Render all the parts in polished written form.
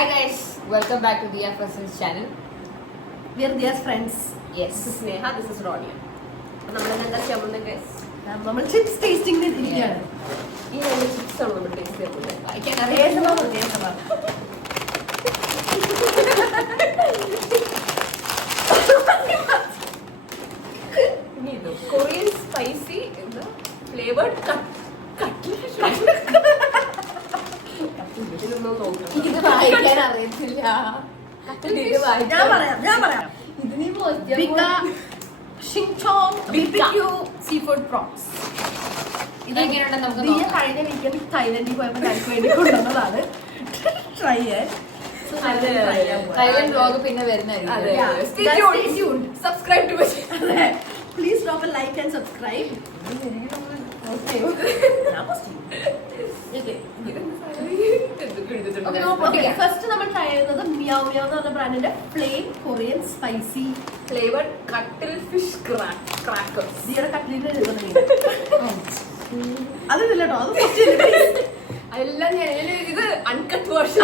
Hi guys, welcome back to the FSS channel. We are Dia's friends. Yes. This is Neha, this is Ronia. നമ്മളെന്താ ചെയ്യാൻ പോകുന്നത് guys? നമ്മൾ chips tasting ഇരിക്കുകയാണ്. ഈ രണ്ട് chips ആണ് നമ്മൾ ടേസ്റ്റ് ചെയ്യാൻ പോകുന്നത്. വായിക്കാൻ അറിയാം. ഇനി ഇത് കൊറിയൻ സ്പൈസി എന്താ ഫ്ലേവേർഡ് ഇതൊന്നും നോക്കണം. ഇത് വായിക്കാൻ അറിയത്തില്ല. ഞാൻ പറയാം. ഇതിന് പോസ്റ്റ് ബിക്ക ഷിങ്ചോങ് ബിബിക്യൂ സീഫുഡ് പ്രോൺസ്. ഇതെങ്ങനെയുണ്ടെന്ന് നമുക്ക് ദിയ നോക്കാം. കഴിഞ്ഞ വീക്കെൻഡ് തായ്ലൻഡിൽ പോയപ്പോൾ ഞങ്ങൾക്ക് വേണ്ടി കൊണ്ടുവന്നതാണ്. ട്രൈ ചെയ്യാൻ. തായ്ലൻഡ് വ്ലോഗ് പിന്നെ വരുന്നതായിരിക്കും. അതെ. Yeah. Stay Guys, tuned. stay tuned. Subscribe to my channel. Please drop a like and subscribe. First നമ്മൾ ട്രൈ ചെയ്യുന്നത് മിയാവ് മിയാവ് എന്ന് പറഞ്ഞ ബ്രാൻഡിന്റെ പ്ലെയിൻ കൊറിയൻ സ്പൈസി ഫ്ലേവേർഡ് കട്ടിൽ ഫിഷ് ക്രാക്കേഴ്സ്. ദിയുടെ കട്ട്ലേറ്റ് എഴുതുന്നത് അതില്ല കേട്ടോ, അത് first ഇല്ല. അതെല്ലാം ഞാൻ ഇത് അൺകട്ട് വേർഷൻ.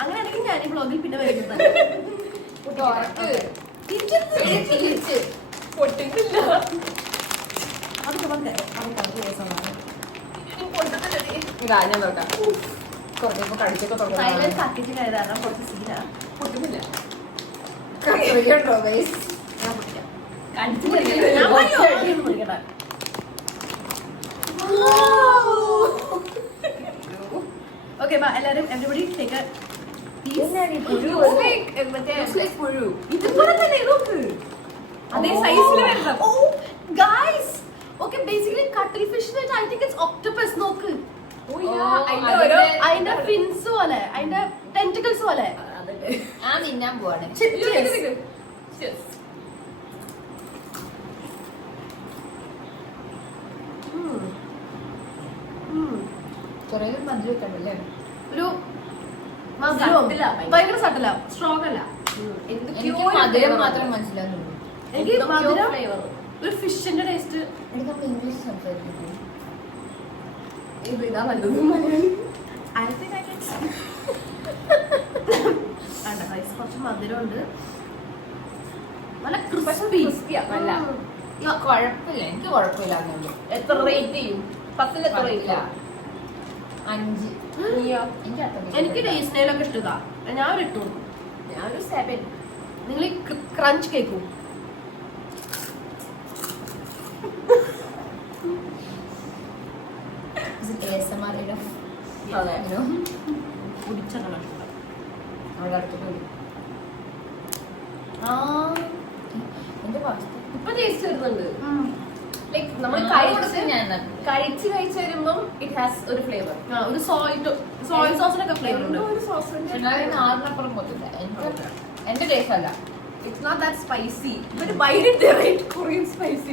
അങ്ങനെയാണെങ്കിൽ ഞാൻ ഈ ബ്ലോഗിൽ പിന്നെ വരുന്നത് പൊട്ടിക്കില്ല. ഇതാ ഞാൻ നോക്കാം. കുറഞ്ഞപ്പോ കടിച്ചൊക്കെ തുടങ്ങാം. സൈലന്റ് പാക്കേജിൽ ആയതാണ് കുറച്ച് സീനാ. പൊട്ടുന്നില്ല. ഞാൻ പിടിക്കാം. ഞാൻ പിടിക്കട്ടെ. Okay, bye. എല്ലാവരും everybody take a piece. പുഴു ഇതുപോലെ തന്നെ നോക്ക്. അതേ സൈസിൽ വരുന്നത്. Oh, guys. Okay, basically cuttle fish എന്ന് വെച്ചാൽ I think it's octopus നോക്ക്. അതിന്റെ fins പോലെ, അതിന്റെ tentacles പോലെ. ഞാൻ തിന്നാൻ പോവാണ്. Chips. ചെറിയൊരു മധുരം വെക്കണ്ടല്ലേ? ഒരു മധുരവും ഭയങ്കര സട്ടല, സ്ട്രോങ് അല്ല. എനിക്ക് മധുരം മാത്രം മനസ്സിലാകുന്നുള്ളൂ. എനിക്ക് മധുരം ഒരു ഫിഷിന്റെ ടേസ്റ്റ്. എനിക്ക് നമ്മൾ ഇംഗ്ലീഷ് സംസാരിക്കുന്നു. ഇതാ നല്ലത്. കുറച്ച് മധുരമുണ്ട്, നല്ല ക്രിസ്പി. അല്ല കുഴപ്പമില്ല, എനിക്ക് കുഴപ്പമില്ല. എത്ര റേറ്റ് ചെയ്യും? 10 എത്ര റേറ്റ്? 5. എനിക്ക് അത്ര എനിക്ക് ഡേസ്നയിലൊക്കെ ഇഷ്ടതാ. ഞാൻ ഒരു 8. ഞാനൊരു 7. നിങ്ങൾ ഈ ക്രഞ്ച് കേക്കും കുടിച്ചാണ് ഇഷ്ടം. ഇപ്പൊ ടേസ്റ്റ് വരുന്നുണ്ട്. ലൈക് നമ്മൾ കഴിച്ച് വരുമ്പം ഇറ്റ് ഹാസ് ഒരു ഫ്ലേവർ. ഒരു സോയ സോസിനൊക്കെ ഫ്ലേവർ ഉണ്ട്. ഒരു സോസ് ആറിനപ്പുറം പോത്തില്ല. എന്റെ ടേസ്റ്റ് അല്ല. It's not that spicy. But by it they write Korean spicy.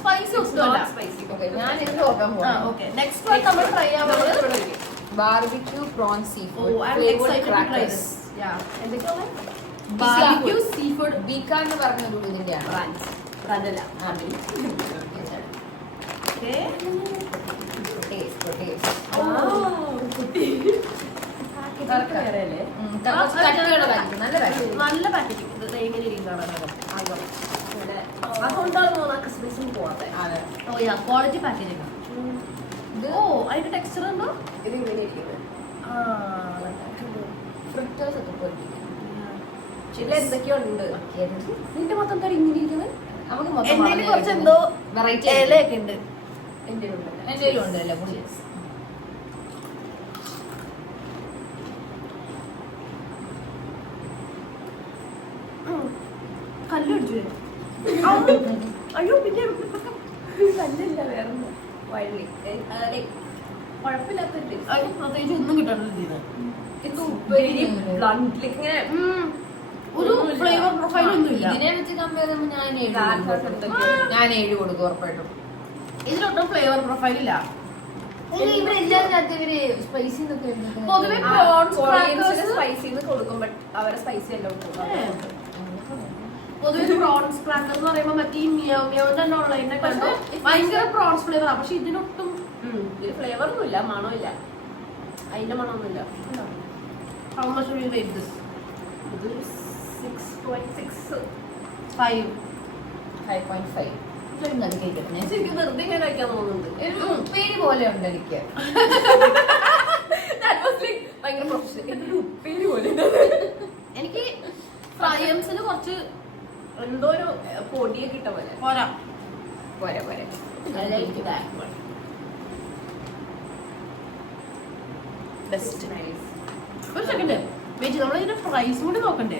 Spicy ഒന്നുമല്ല. സ്പൈസി. ഞാൻ ഇത് നോക്കാൻ പോകാം. ഓക്കെ, നെക്സ്റ്റ് വൺ നമ്മൾ ട്രൈ ചെയ്യാൻ പോകുന്നത് barbecue prawn seafood I'm excited to try this. Yeah. എന്തൊക്കെയാണ്? Barbecue seafood. ബീക്ക എന്ന് പറഞ്ഞ ഒരു ഇതിന്റെയാണ്. ബ്രാൻഡല്ല. ഓക്കെ, നല്ല പാക്കേജിങ്. ഇത് എങ്ങനെ ഇരിക്കുന്നതാണ് അതുകൊണ്ടാണ് ക്രിസ്മസിന് പോവാതെ. ഓ യാ, ക്വാളിറ്റി പാക്കേജിങ്. ഓ, അതിന്റെ ടെക്സ്ചർ ഉണ്ടോ? ഇത് ഇങ്ങനെ ഇരിക്കുന്നത്. ഫ്രിറ്റേഴ്സ് ഒക്കെ പോയി ചില എന്തൊക്കെയോ ഉണ്ട്. നിന്റെ മൊത്തം തടി ഇങ്ങനെ ഇരിക്കുന്നത്. നമുക്ക് എന്റെ കുറച്ച് എന്തോ വെറൈറ്റി ഇലയൊക്കെ ഉണ്ട്. എന്റെ എന്റെ ഉണ്ടല്ലോ പുളി. കല്ലുടിച്ചു. അയ്യോ, പിന്നെ കല്ലില്ല, വേറെ വഴി കുഴപ്പമില്ലാത്ത പ്രത്യേകിച്ച് ഒന്നും കിട്ടാണ്ടില്ല. ഇങ്ങനെ ഒരു ഫ്ലേവർ പ്രൊഫൈൽ ഒന്നും ഇല്ല. ഇതിനെ വെച്ച് കമ്പയർ ചെയ്യുമ്പോൾ ഞാൻ 7 കൊടുക്കും ഉറപ്പായിട്ടും. ഇതിലൊട്ടും ഫ്ലേവർ പ്രൊഫൈൽ ഇല്ല. ഇവര് സ്പൈസി പൊതുവെ പ്രോൺസ് സ്പൈസി കൊടുക്കും. ബട്ട് അവരെ സ്പൈസി എല്ലാം പൊതുവെ പ്രോൺസ് ക്രാക്കർ എന്ന് പറയുമ്പോൾ മറ്റേ മിയാവ് മിയാവിന്റെ തന്നെ ഉള്ളതിന്റെ കണ്ടോ ഭയങ്കര പ്രോൺസ് ഫ്ലേവറാണ്. പക്ഷെ ഇതിനൊട്ടും ഇതിന് ഫ്ലേവർ ഒന്നുമില്ല, മണമില്ല. അതിന്റെ മണമൊന്നുമില്ല. How much will you rate this? ഇത് 6.6. 5. 5.5. ഇതൊരു നല്ല കേക്ക്. ഞാൻ ശരിക്കും വെറുതെ ഇങ്ങനെ കഴിക്കാൻ തോന്നുന്നുണ്ട്. ഒരു ഉപ്പേരി പോലെ ഉണ്ട് എനിക്ക്. That was like ഭയങ്കര പ്രൊഫഷണൽ. ഇതൊരു ഉപ്പേരി പോലെ. എനിക്ക് ഫ്രൈംസിന് കുറച്ച് എന്തോ ഒരു പൊടിയൊക്കെ ഇട്ട പോലെ. പോരാ. പോരെ പോരെ. I like that one. Best. Nice. ഒരു സെക്കൻഡ് വെയിറ്റ്, നമ്മളിതിന്റെ പ്രൈസും കൂടി നോക്കണ്ടേ?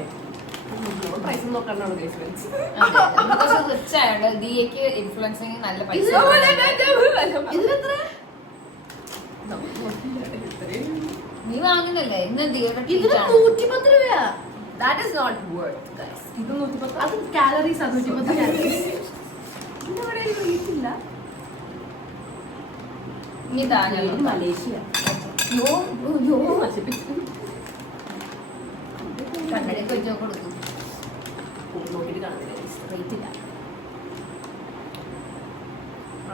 പ്രൈസ് നോക്കാനാണ് ഗൈസ് ഫ്രണ്ട്സ്. അതെ, നമുക്ക് കുറച്ച് rich ആയതുകൊണ്ട് ദിയക്ക് ഇൻഫ്ലുവൻസിങ് നല്ല പൈസ ഇതിലെത്ര? നീ വാങ്ങുന്നല്ലേ ഇന്ന് ദിയയുടെ ഇതിന് treat ആണ്. 110 രൂപയാ. That is not worth guys. ഇത് 110. അത് കാലറീസ് ആണ്, 110 കാലറീസ്. ഇവിടെ റേറ്റ് ഇല്ല. ഇനി താങ്കൾ ഇത് മലേഷ്യ. യോ നശിപ്പിച്ചു. കണ്ണടയൊക്കെ വെച്ച് കൊടുക്കും. നോക്കിയിട്ട് കാണുന്നില്ല, റേറ്റ് ഇല്ല.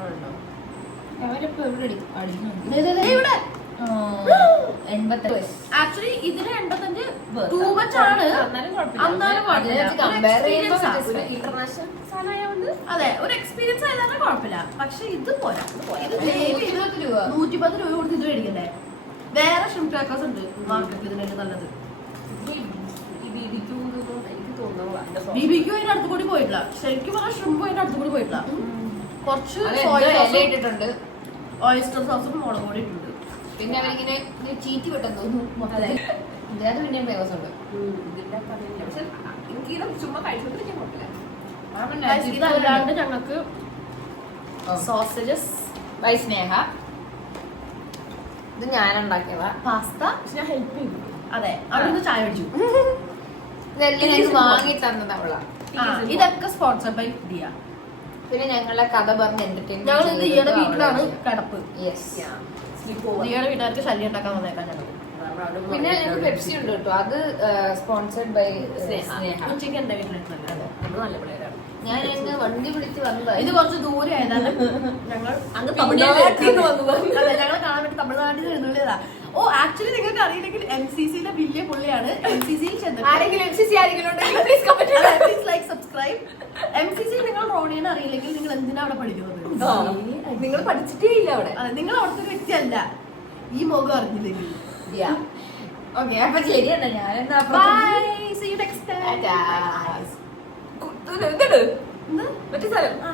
ആണോ? അവരിപ്പോ എവിടെ അടിക്കുന്നുണ്ട്? ദേ, ദേ, ദേ, ഇവിടെ 85. ആക്ച്വലി ഇതിന് 85 ടൂ മച്ച് ആണ്. എന്നാലും കുഴപ്പമില്ല. അന്നാലും അതിനെ വെച്ച് കുഴപ്പമില്ല. compare ചെയ്യുമ്പോൾ ഒരു experience ആ. just ഇന്റർനാഷണൽ സാധനമായതുകൊണ്ട് അതെ, ഒരു എക്സ്പീരിയൻസ് ആയതാണ് കുഴപ്പമില്ല. പക്ഷെ ഇത് പോരാ. ഇത് ഇത് 120 രൂപ. 110 രൂപ കൊടുത്ത് ഇത് മേടിക്കണ്ടേ? വേറെ ഷ്രിംപ് ക്രാക്കേഴ്സ് ഉണ്ട് മാർക്കറ്റിൽ ഇതിനൊക്കെ നല്ലത്. ഈ BBQ എന്നൊന്നും എനിക്ക് തോന്നുന്നു അതിന്റെ sauce. BBQ അതിന്റെ അടുത്ത് കൂടി പോയിട്ടില്ല. ശരിക്കും പറഞ്ഞാൽ ഷ്രിംപ് അതിന്റെ അടുത്ത് കൂടി പോയിട്ടില്ല. കുറച്ച് അത് സോയ എന്തോ ഇല സോസും ഇട്ടിട്ടുണ്ട്. ഓയിസ്റ്റർ സോസും മുളക് പൊടി ഇട്ടുണ്ട്. പിന്നെ അവരിങ്ങനെ ചീറ്റി വിട്ടെന്ന് തോന്നുന്നു. ഇതിനകത്ത് പിന്നെയും ഫേമസ് ഉണ്ട്. ഇതിന്റെ പറഞ്ഞില്ല. പക്ഷെ എനിക്ക് ഇത് ചുമ്മാ കഴിച്ചോണ്ടിരിക്കാൻ കുഴപ്പമില്ല. Guys, ഇതല്ലാണ്ട് ഞങ്ങൾക്ക് സോസേജസ്, ബൈ സ്നേഹ. ഇത് ഞാൻ ഉണ്ടാക്കിയതാ. പാസ്ത. പക്ഷെ ഞാൻ ഹെൽപ്പ് ചെയ്തു. അതെ, അവിടെ ചായ അടിച്ചു. ഇതെല്ലാം ഞങ്ങൾക്ക് വാങ്ങി തന്നത് അവളാ. ഇതൊക്കെ സ്പോൺസർഡ് ബൈ ദിയ. പിന്നെ ഞങ്ങളെ കഥ പറഞ്ഞ് ഞങ്ങൾ എന്റർടൈൻ ദിയയുടെ വീട്ടിലാണ് കിടപ്പ്. യെസ്. Sleepover. ദിയയുടെ വീട്ടുകാർക്ക് ശല്യം ഉണ്ടാക്കാൻ വന്നേക്കാൻ ഞങ്ങൾ. പിന്നെ ഞങ്ങൾക്ക് പെപ്സി ഉണ്ട് കേട്ടോ. അത് സ്പോൺസർഡ് ബൈ സ്നേഹ. ഉച്ചയ്ക്ക് എന്റെ വീട്ടിലായിട്ടല്ല. നമ്മൾ നല്ല പിള്ളേരാണ്. ഞാൻ എന്നെ വണ്ടി വിളിച്ച് വന്നതാ. ഇത് കുറച്ച് ദൂരെ ആയതാണ്. ഞങ്ങൾ അങ്ങ് തമിഴ്നാട്ടിൽ തമിഴ്നാട്ടിൽ നിന്ന് വന്നതാണ്. അതെ, ഞങ്ങൾ കാണാൻ വേണ്ടി തമിഴ്നാട്ടിൽ നിന്ന് എഴുന്നള്ളിയതാ. ഓ, ആക്ച്വലി നിങ്ങൾക്ക് അറിയില്ലെങ്കിൽ MCCയിലെ വലിയ പുള്ളിയാണ്. MCCയിൽ ആരെങ്കിലും MCC ആരെങ്കിലും ഉണ്ടെങ്കിൽ please comment ചെയ്യുക. Please like subscribe. MCC നിങ്ങൾ റോണിയെ അറിയില്ലെങ്കിൽ നിങ്ങൾ എന്തിനാ അവിടെ പഠിക്കുന്നത്? നിങ്ങൾ പഠിച്ചിട്ടേ ഇല്ല അവിടെ. അതെ, നിങ്ങൾ അവിടുത്തെ ഒരു വ്യക്തിയല്ല. ഈ മുഖം അറിഞ്ഞില്ലെങ്കിൽ. ഓക്കെ, അപ്പൊ ശരിയല്ല. ഞാനെന്താ bye, see you next time. എന്താണ്? മറ്റേ സ്ഥലം. ആ